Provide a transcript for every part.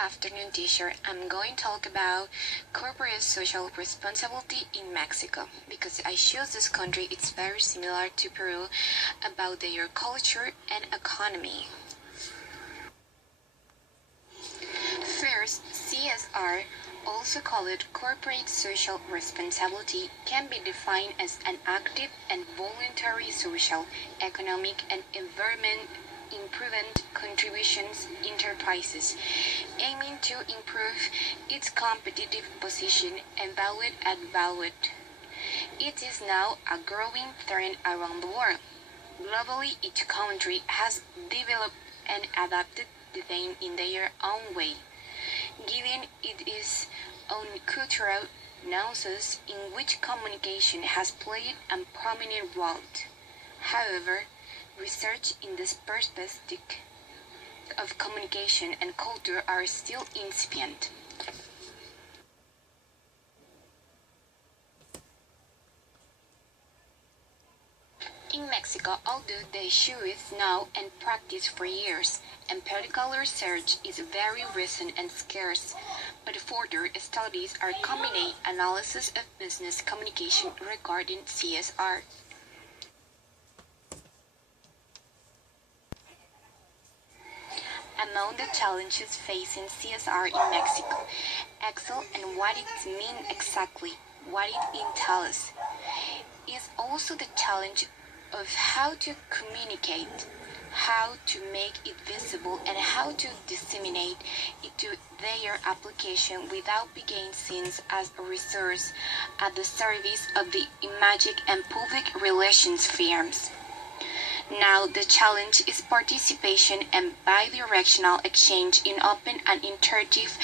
afternoon, teacher. I'm going to talk about corporate social responsibility in Mexico because I choose this country. It's very similar to Peru about their culture and economy. First, CSR, also called corporate social responsibility, can be defined as an active and voluntary social, economic, and environmental improvement contributions enterprises aiming to improve its competitive position and value. It is now a growing trend around the world. Globally, each country has developed and adapted the theme in their own way, giving it its own cultural nuances in which communication has played a prominent role. However, research in this perspective of communication and culture are still incipient. In Mexico, although the issue is known and practiced for years, empirical research is very recent and scarce, but further studies are combining analysis of business communication regarding CSR. Among the challenges facing CSR in Mexico, Excel and what it means exactly, what it entails, is also the challenge of how to communicate, how to make it visible, and how to disseminate it to their application without being seen as a resource at the service of the image and public relations firms. Now the challenge is participation and bi-directional exchange in open and interactive,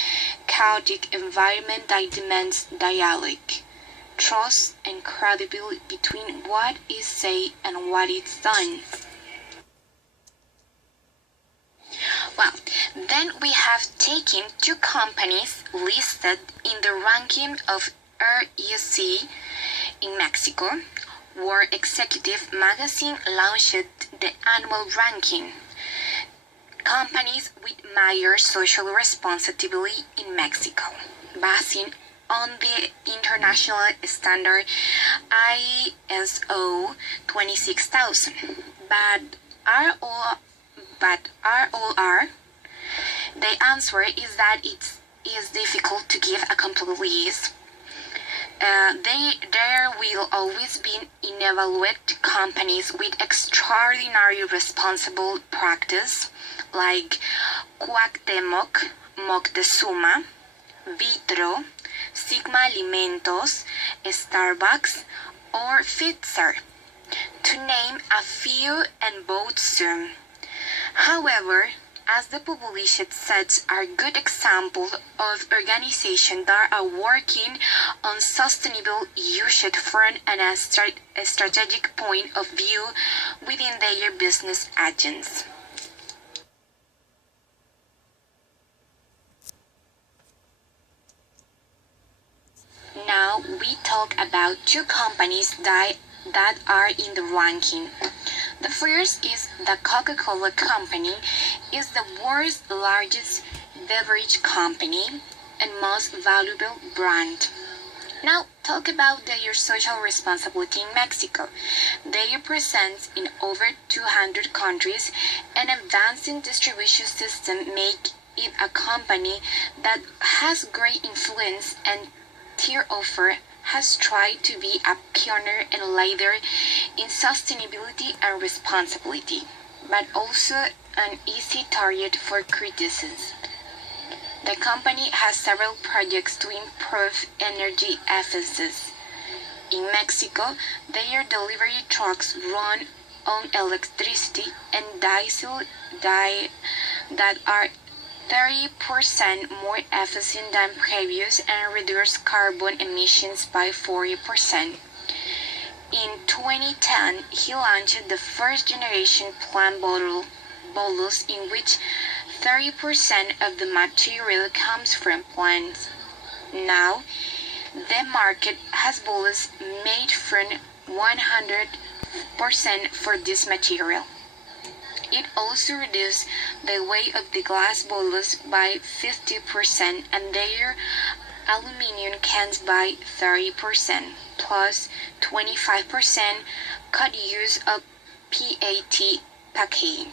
chaotic environment that demands dialogue, trust, and credibility between what is said and what is done. Well, then we have taken two companies listed in the ranking of REC in Mexico, World Executive Magazine launched the annual ranking. Companies with major social responsibility in Mexico, based on the international standard ISO 26000. But are? The answer is that it is difficult to give a complete list. There will always be unevaluated companies with extraordinary responsible practice, like Cuauhtémoc, Moctezuma, Vitro, Sigma Alimentos, Starbucks, or Pfizer, to name a few and both soon. However, as the published sets are good examples of organizations that are working on sustainable usage from a strategic point of view within their business agents. Now we talk about two companies that are in the ranking. The first is the Coca-Cola Company, is the world's largest beverage company and most valuable brand. Now talk about their social responsibility in Mexico. They present in over 200 countries, and advancing distribution system make it a company that has great influence, and their offer has tried to be a pioneer and leader in sustainability and responsibility, but also an easy target for criticism. The company has several projects to improve energy efficiency. In Mexico, their delivery trucks run on electricity and diesel that are 30% more efficient than previous and reduce carbon emissions by 40%. In 2010, he launched the first generation plant bottles in which 30% of the material comes from plants. Now, the market has bottles made from 100% for this material. It also reduced the weight of the glass bottles by 50% and their aluminum cans by 30%, plus 25% cut use of PET packaging.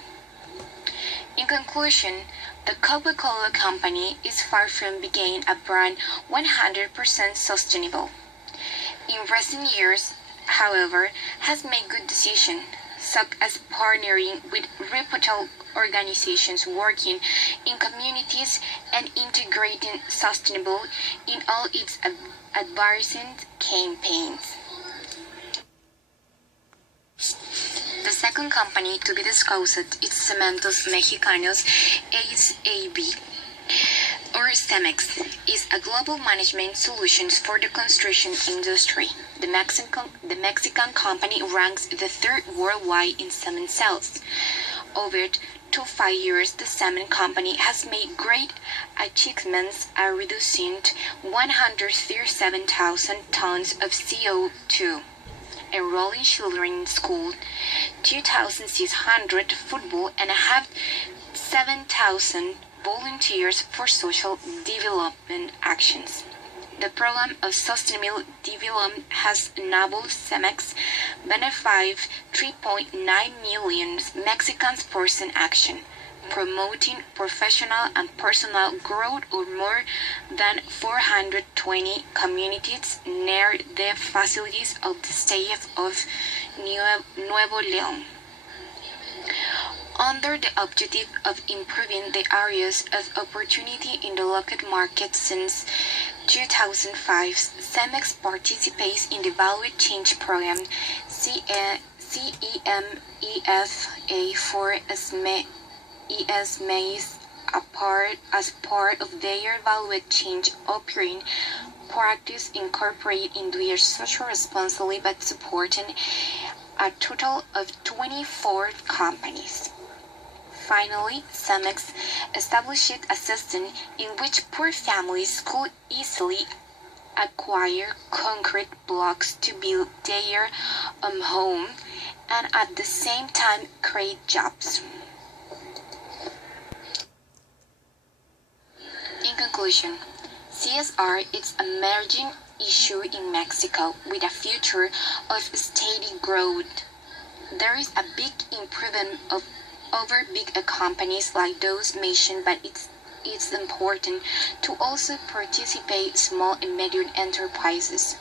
In conclusion, the Coca-Cola Company is far from being a brand 100% sustainable. In recent years, however, has made good decisions, such as partnering with reputable organizations working in communities and integrating sustainable in all its advertising campaigns. The second company to be discussed is Cementos Mexicanos S.A.B. or CEMEX is a global management solutions for the construction industry. The Mexican company ranks the third worldwide in cement sales. Over 5 years, the cement company has made great achievements at reducing 137,000 tons of CO2, enrolling children in school, 2,600 football, and have 7,000 volunteers for social development actions. The program of sustainable development has enabled CEMEX benefit 3.9 million Mexicans person action, promoting professional and personal growth of more than 420 communities near the facilities of the state of Nuevo León. Under the objective of improving the areas of opportunity in the local market since 2005, CEMEX participates in the Value Change Program CEMEFA for ESMAs as part of their Value Change operating practice incorporate into their social responsibility by supporting a total of 24 companies. Finally, CEMEX established a system in which poor families could easily acquire concrete blocks to build their home and at the same time create jobs. In conclusion, CSR is an emerging issue in Mexico with a future of steady growth. There is a big improvement over big companies like those mentioned, but it's important to also participate small and medium enterprises.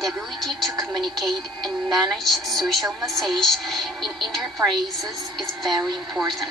The ability to communicate and manage social message in enterprises is very important.